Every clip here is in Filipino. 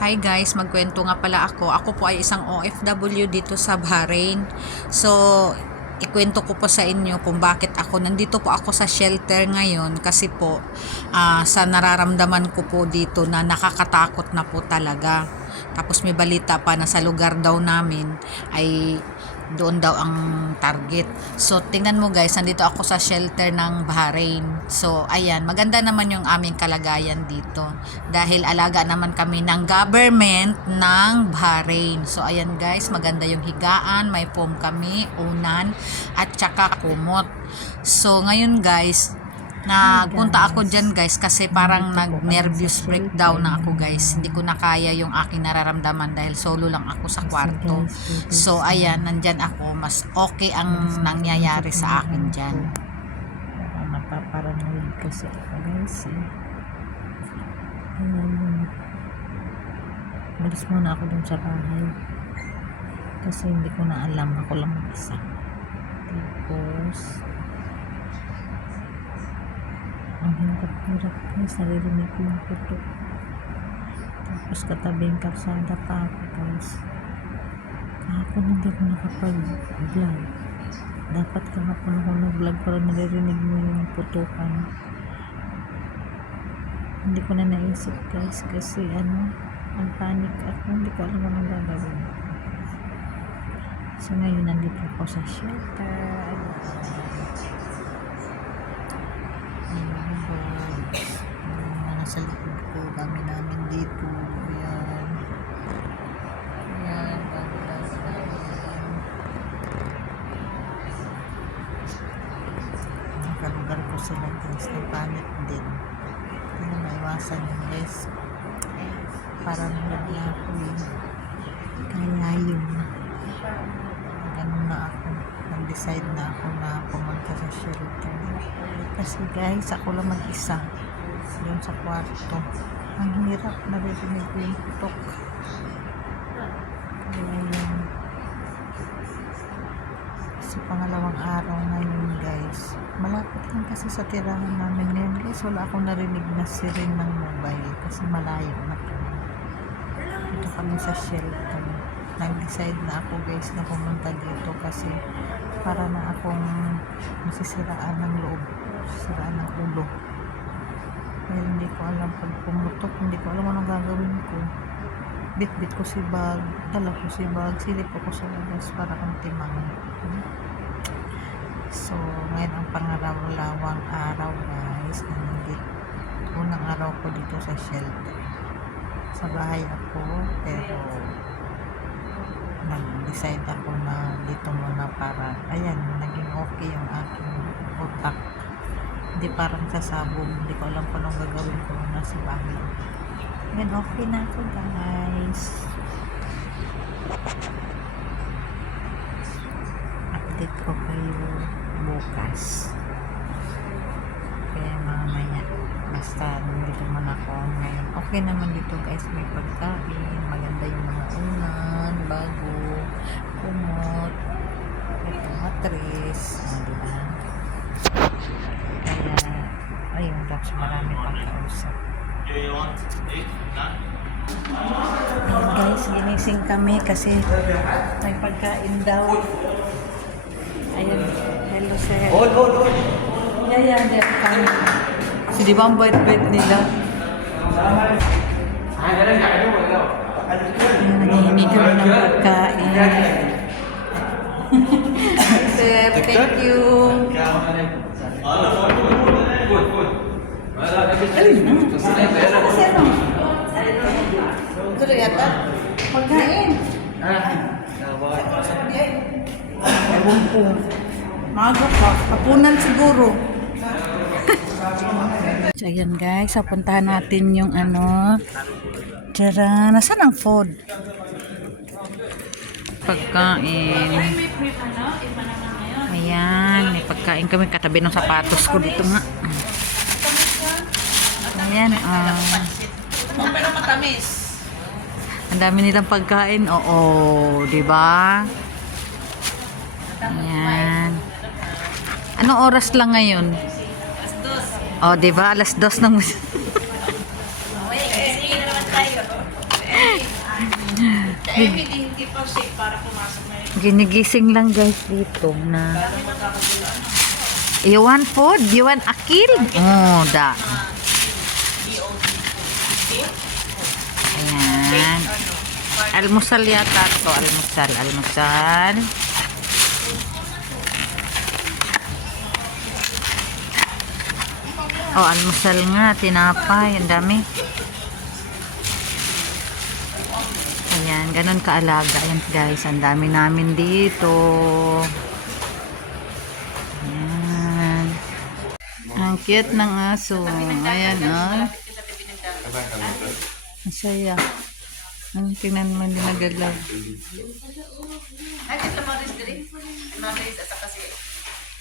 Hi guys, magkwento nga pala ako. Ako po ay isang OFW dito sa Bahrain. So, ikwento ko po sa inyo kung bakit nandito po ako sa shelter ngayon kasi po sa nararamdaman ko po dito na nakakatakot na po talaga. Tapos may balita pa na sa lugar daw namin ay doon daw ang target. So, tingnan mo guys, nandito ako sa shelter ng Bahrain. So, ayan, maganda naman yung aming kalagayan dito. Dahil alaga naman kami ng government ng Bahrain. So, ayan guys, maganda yung higaan, may foam kami, unan, at saka kumot. So, ngayon guys, nagpunta ako dyan guys kasi parang nag-nervous breakdown na ako guys. Hindi ko na kaya yung aking nararamdaman dahil solo lang ako sa kwarto. So ayan, nandyan ako. Mas okay ang nangyayari sa akin dyan. Napaparanoid kasi ako guys. Ayan. Malis muna ako dun sa bahay. Kasi hindi ko na alam. Ako lang mag-isa. Tapos ang hirap guys, naririnig ko yung putok. Tapos katabing kalsada pa ako guys. Kahapon hindi ako nakapag-vlog. Dapat kahapon ako nag-vlog para naririnig mo yung putukan. Hindi ko na naisip guys kasi ang panic ako, hindi ko alam anong gagawin. So ngayon nandito ako sa shelter. Sa likod ko, dami namin dito. Ayan. Ayan, dami namin. Nakalugar ko sila guys. Napanik din. Hindi na maiwasan yun guys. Parang nagla ako yun. Kaya yun. Ganun na ako. Nag-decide na ako na pumunta sa shelter. Kasi guys, ako lang mag-isa. Doon sa kwarto. Ang hirap, naririnig ko yung putok. Kaya yun. Sa pangalawang araw ngayon guys. Malapit lang kasi sa tirahan namin ngayon guys. Wala akong narinig na siren ng mobile. Kasi malayo na kami. Dito kami sa shelter. Nag-decide na ako guys na pumunta dito kasi para na akong masisiraan ng loob. Siraan ng ulo. Dahil hindi ko alam pag pumutok, hindi ko alam anong gagawin ko. Bit-bit ko si bag, dala ko si bag, silip ako sa labas para kang timang. So, ngayon ang pangalawang araw guys, unang araw ko dito sa shelter. Sa bahay ako, pero nag-decide ako na dito muna para, ayan, naging okay yung aking utak. Hindi parang sasabog. Hindi ko alam kung anong gagawin ko nasa bahay. Ngayon, okay na ako guys. Update ko kayo bukas. Kaya mamaya. Basta nandito man ako ngayon. Okay naman dito guys. May pagkain. Maganda yung mga unan. Bago. Kumot. Ito matris. Diba? Kaya, ayun guys, marami pang kausap. Guys, ginising kami kasi may pagkain daw. Ayun, hello sir. Yan, kami. Kasi di ba ang bait-bait nila? Nanghihingi kami ng pagkain. Sir, thank you. Ito yata. Pagkain. Ewan po. Mago ka. Kapunan siguro. So, ayan guys. Puntahan natin yung Tara. Nasaan ang food? Pagkain. Ayan. May pagkain kami. Katabi ng sapatos ko dito nga. Ayan. Pero matamis. Ang dami nilang pagkain. Oo, di ba? Ayan. Anong oras lang ngayon? Oh, di ba? 2:00 ng Hindi pa safe para pumasok na yun. Ginigising lang guys dito na. You want food? You want akil? Oh, da. Ayan. Almusal yata to. Almusal. Oh, almusal nga. Tinapay. Ang dami. Ayan. Ganun kaalaga. Ayan guys. Ang dami namin dito. Ayan. Ang cute ng aso. Ayan, oh. Ang saya. Ang tingnan mo, hindi nagalaw.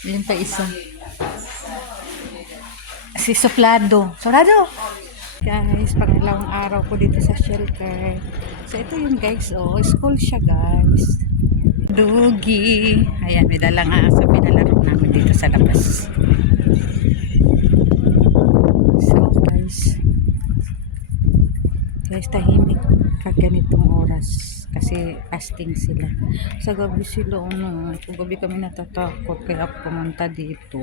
Yan pa isa. Si Soplado. Guys, pangalawang araw ko dito sa shelter. So, ito yun guys. Oh, school siya guys. Dugi. Ayan, may dalang aso. Pinalaro namin dito sa labas. So, guys, tahimik ka ganitong oras kasi fasting sila. Sa gabi sila, sa gabi kami natatakot kaya pumunta dito.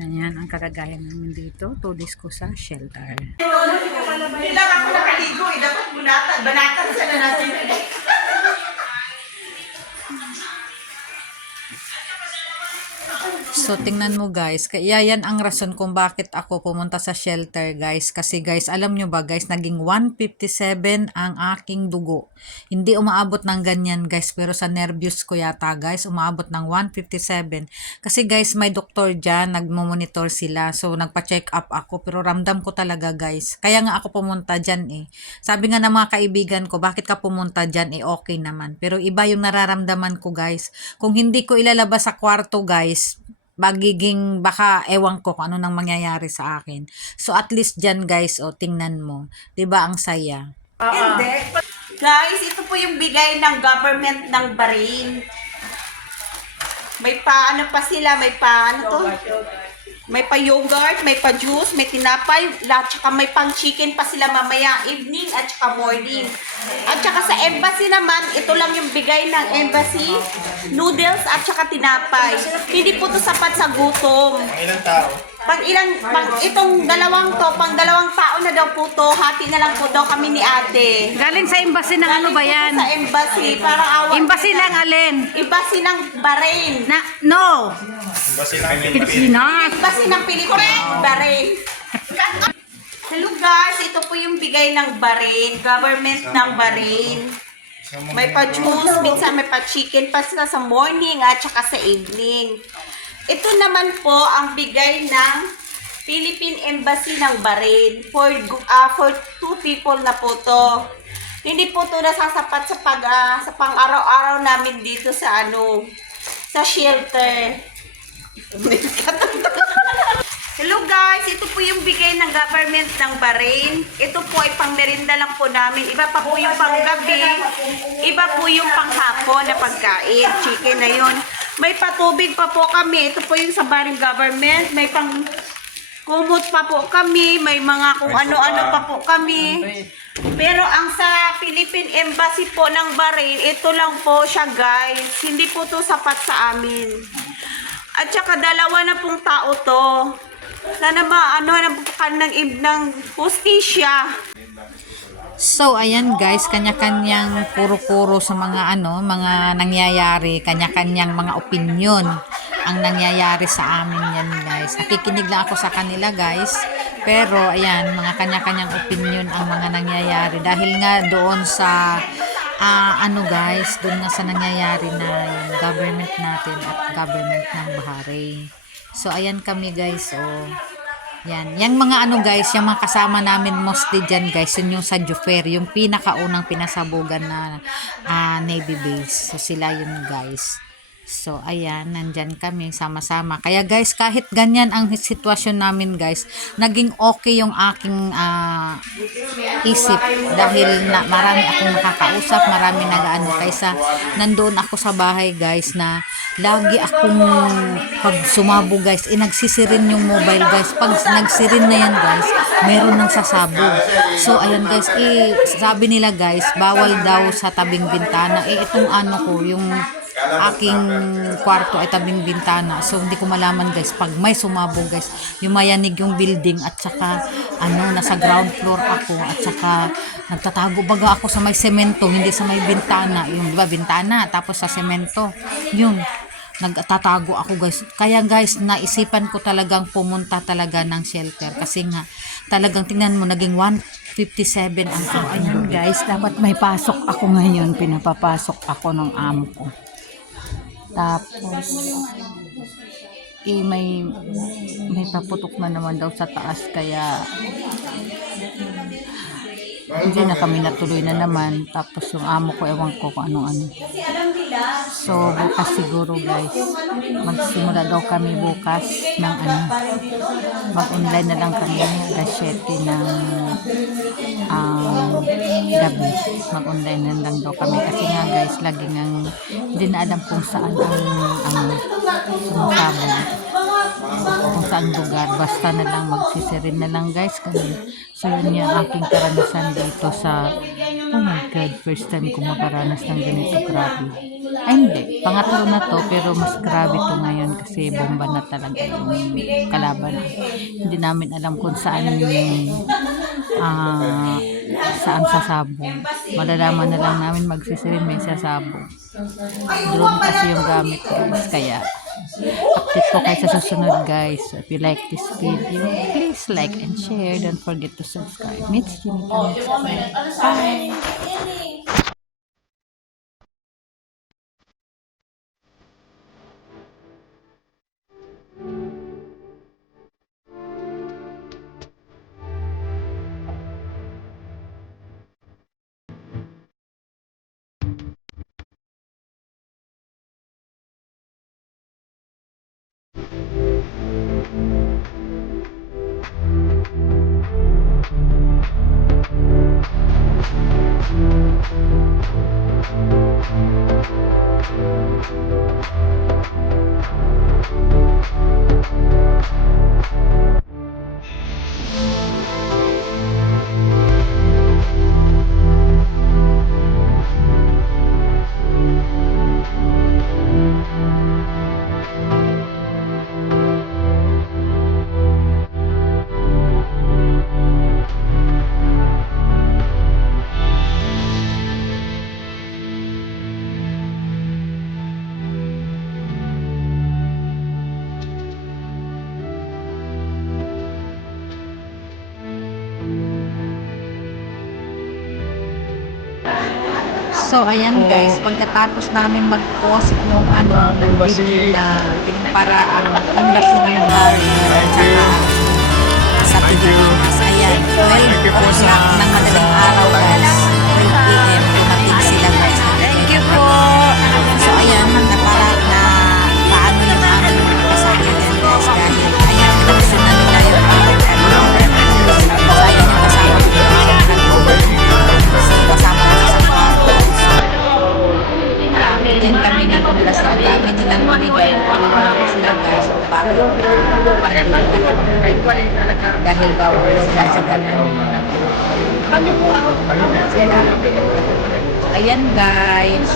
Ayan ang kalagayan namin dito. 2 days ko sa shelter. Kailangan ako nakaligo eh. Dapat banatan sana natin. So, tingnan mo guys, kaya yan ang rason kung bakit ako pumunta sa shelter guys. Kasi guys, alam nyo ba guys, naging 157 ang aking dugo. Hindi umaabot ng ganyan guys, pero sa nervous ko yata guys, umaabot ng 157. Kasi guys, may doktor dyan, nagmomonitor sila. So, nagpa-check up ako, pero ramdam ko talaga guys. Kaya nga ako pumunta dyan eh. Sabi nga ng mga kaibigan ko, bakit ka pumunta dyan eh, okay naman. Pero iba yung nararamdaman ko guys. Kung hindi ko ilalabas sa kwarto guys, magiging baka ewan ko kung ano nang mangyayari sa akin. So at least dyan guys, tingnan mo. 'Di ba ang saya? Hindi. Guys, ito po yung bigay ng government ng Bahrain. May pa pa sila, may pa May pa yogurt, may pa juice, may tinapay, tsaka may pang chicken pa sila mamaya, evening at tsaka morning. At tsaka sa embassy naman, ito lang yung bigay ng embassy, noodles at tsaka tinapay. Hindi po to sapat sa gutom. Ilang tao? Itong dalawang tao na daw po to, hati na lang po daw kami ni ate. Galing sa embassy ng ano ba yan? Sa embassy, para awa. Embassy ng alin? Embassy ng Bahrain. No! Ba silang Pilipinas! Embassy ng Pilipinas, Bahrain. Hello guys, ito po yung bigay ng Bahrain, government ng Bahrain. May pa juice, minsan may pa chicken pa sila sa morning at saka sa evening. Ito naman po ang bigay ng Philippine Embassy ng Bahrain for 2 people na po to. Hindi po to nasasapat sa pang-araw-araw namin dito sa sa shelter. Hello guys, ito po yung bigay ng government ng Bahrain. Ito po ay pang-merinda lang po namin. Iba pa po yung panggabi, iba po yung panghapon na pagkain. Chicken na yun. May patubig pa po kami. Ito po yung sa Bahrain government. May pang kumot pa po kami. May mga kung ano-ano pa po kami. Pero ang sa Philippine Embassy po ng Bahrain, ito lang po siya guys. Hindi po to sapat sa amin. At saka dalawa na pong tao to. Sana ng hustisya. So, ayan guys, kanya-kanyang puro-puro sa mga mga nangyayari, kanya-kanyang mga opinion ang nangyayari sa amin yan guys. Nakikinig lang ako sa kanila guys, pero ayan, mga kanya-kanyang opinion ang mga nangyayari dahil nga doon sa guys, doon nga sa nangyayari na yung government natin at government ng Bahrain. So, ayan kami guys, yan. Yung mga guys, yung mga kasama namin mostly dyan guys, yun yung sa Jufair, yung pinakaunang pinasabugan na Navy base. So, sila yun guys. So, ayan, nandyan kami sama-sama. Kaya guys, kahit ganyan ang sitwasyon namin guys, naging okay yung aking isip dahil marami akong nakakausap, marami nag-ano kaysa nandoon ako sa bahay guys na lagi akong pag sumabo guys, nagsisirin yung mobile guys. Pag nagsirin na yan guys, meron nang sasabog. So, ayan guys, sabi nila guys, bawal daw sa tabing bintana. Itong ano ko, yung aking kwarto ay tabing bintana. So, hindi ko malaman guys, pag may sumabog guys, yung mayanig yung building at saka, nasa ground floor ako at saka nagtatago baga ako sa may semento, hindi sa may bintana. Yung, diba, bintana, tapos sa semento. Yun, nagtatago ako guys. Kaya guys, naisipan ko talagang pumunta talaga ng shelter kasi nga, talagang tingnan mo, naging 157 ang ayan guys, dapat may pasok ako ngayon, pinapapasok ako ng amo ko. Tapos may paputok na naman daw sa taas kaya hindi na kami natuloy na naman. Tapos yung amo ko, ewan ko kung ano. So bukas siguro guys, magsimula daw kami bukas ng mag-online na lang kami alas 7 ng gabi. Mag-online na lang daw kami kasi nga guys, laging hindi na alam kung saan ang sumasabog, kung saan lugar. Basta na lang magsisirin na lang guys kami. So yun yung aking karanasan dito sa, oh my god, first time ko makaranas ng ganito, grabe. Ay hindi, pangatlo na to pero mas grabe to ngayon kasi bomba na talaga yung kalaban. Hindi namin alam kung saan saan sasabog. Malalaman na lang namin magsisirin may sasabog. Drone kasi yung gamit guys, kaya update ko kayo sa susunod guys. So, if you like this video, please like and share. Don't forget to subscribe. Meet Junita next time. Bye! So, ayan guys, pagkatapos namin mag-post yung para undas na yung hari at saka sa Pilipinas. Ayan, 12 o'clock ng madaling araw guys, 12 p.m. dumating sila guys. Thank you po. So, ayan, paano yung aming kasama yan guys, dahil ayan, pinagsun na nila yung so, ayan yung kasama ko so, kasama ko sa kwarto. Then kami nagpunta sa dami nilang manigay sila guys. Dahil bawal sila sa ganun. Ayan guys.